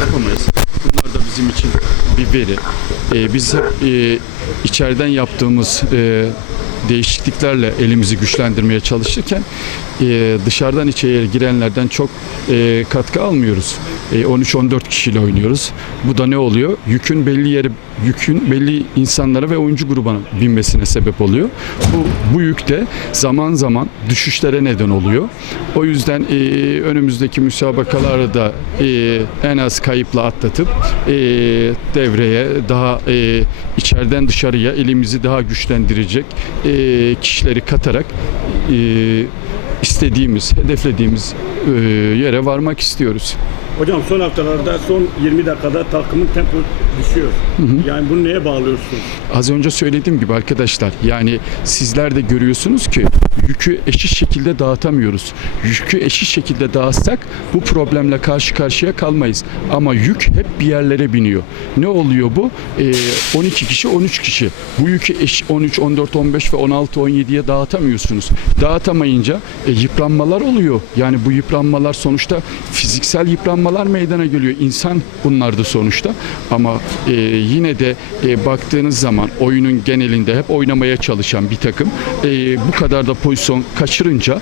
yapamayız. Bunlar da bizim için bir veri. Ee, biz hep e, içeriden yaptığımız e, değişikliklerle elimizi güçlendirmeye çalışırken e, dışarıdan içeriye girenlerden çok e, katkı almıyoruz. E, 13-14 kişiyle oynuyoruz. Bu da ne oluyor? Yükün belli yeri yükün belli insanlara ve oyuncu grubuna binmesine sebep oluyor. Bu, bu yük de zaman zaman düşüşlere neden oluyor. O yüzden e, önümüzdeki müsabakalarda e, en az kayıpla atlatıp e, devreye daha e, içeriden dışarıya elimizi daha güçlendirecek e, kişileri katarak e, istediğimiz, hedeflediğimiz e, yere varmak istiyoruz. Hocam son haftalarda son 20 dakikada takımın tempo düşüyor. Yani bunu neye bağlıyorsunuz? Az önce söylediğim gibi arkadaşlar yani sizler de görüyorsunuz ki yükü eşit şekilde dağıtamıyoruz. Yükü eşit şekilde dağıtsak bu problemle karşı karşıya kalmayız. Ama yük hep bir yerlere biniyor. Ne oluyor bu? Ee, 12 kişi 13 kişi. Bu yükü eş 13, 14, 15 ve 16, 17'ye dağıtamıyorsunuz. Dağıtamayınca e, yıpranmalar oluyor. Yani bu yıpranmalar sonuçta fiziksel yıpranmalar meydana geliyor. İnsan bunlardı sonuçta. Ama e, yine de e, baktığınız zaman oyunun genelinde hep oynamaya çalışan bir takım e, bu kadar da pozisyon kaçırınca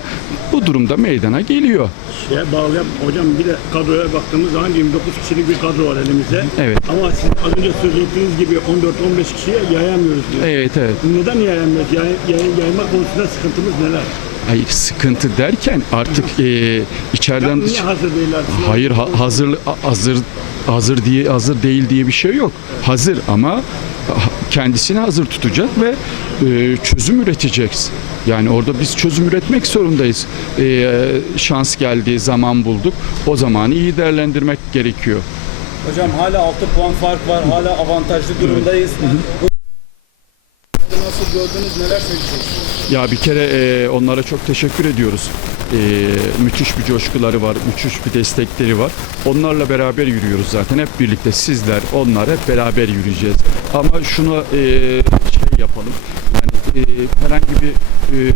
bu durumda meydana geliyor. Şeye bağlayan hocam bir de kadroya baktığımız zaman 29 kişilik bir kadro var elimizde. Evet. Ama siz az önce söz ettiğiniz gibi 14-15 kişiye yayamıyoruz diyor. Evet evet. Neden yayamıyoruz? Yani yay, yayma konusunda sıkıntımız neler? Hayır sıkıntı derken artık e, içeriden niye hazır? Hayır ha- hazır hazır hazır diye hazır değil diye bir şey yok. Hazır ama kendisini hazır tutacak ve e, çözüm üreteceğiz. Yani orada biz çözüm üretmek zorundayız. E, şans geldi, zaman bulduk. O zamanı iyi değerlendirmek gerekiyor. Hocam hala 6 puan fark var. Hala avantajlı durumdayız. Bu nasıl gördünüz? Neler söyleyeceksiniz? Ya bir kere e, onlara çok teşekkür ediyoruz. E, müthiş bir coşkuları var, müthiş bir destekleri var. Onlarla beraber yürüyoruz zaten. Hep birlikte sizler, onlar hep beraber yürüyeceğiz. Ama şunu e, şey yapalım. Yani e, herhangi bir e,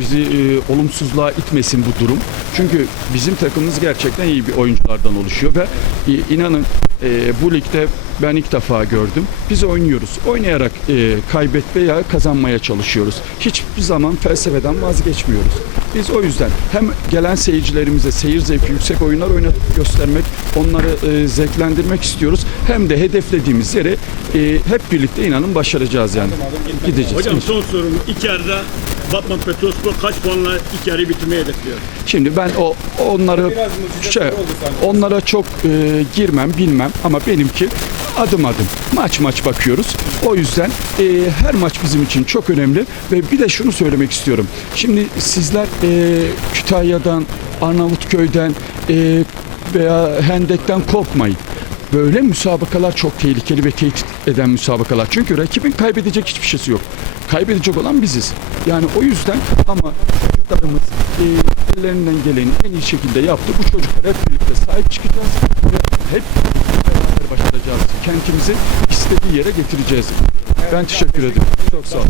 bizi e, olumsuzluğa itmesin bu durum. Çünkü bizim takımımız gerçekten iyi bir oyunculardan oluşuyor ve e, inanın e, bu ligde ben ilk defa gördüm. Biz oynuyoruz. Oynayarak e, kaybet veya kazanmaya çalışıyoruz. Hiçbir zaman felsefeden vazgeçmiyoruz. Biz o yüzden hem gelen seyircilerimize seyir zevki yüksek oyunlar oynatıp göstermek, onları e, zevklendirmek istiyoruz. Hem de hedeflediğimiz yere e, hep birlikte inanın başaracağız yani. Gideceğiz. Hocam son sorum. İlk yarıda Batman Petrospor kaç puanla ilk yarıyı bitirmeyi hedefliyor? Şimdi ben o onları şey, sanki. onlara çok e, girmem bilmem ama benimki adım adım maç maç bakıyoruz. O yüzden e, her maç bizim için çok önemli ve bir de şunu söylemek istiyorum. Şimdi sizler e, Kütahya'dan, Arnavutköy'den e, veya Hendek'ten korkmayın. Böyle müsabakalar çok tehlikeli ve tehdit eden müsabakalar. Çünkü rakibin kaybedecek hiçbir şeysi yok. Kaybedecek olan biziz. Yani o yüzden ama çocuklarımız e, ellerinden geleni en iyi şekilde yaptı. Bu çocuklara hep birlikte sahip çıkacağız ve hep beraber başaracağız. Kentimizi istediği yere getireceğiz. Ben teşekkür ederim. Çok sağ olun.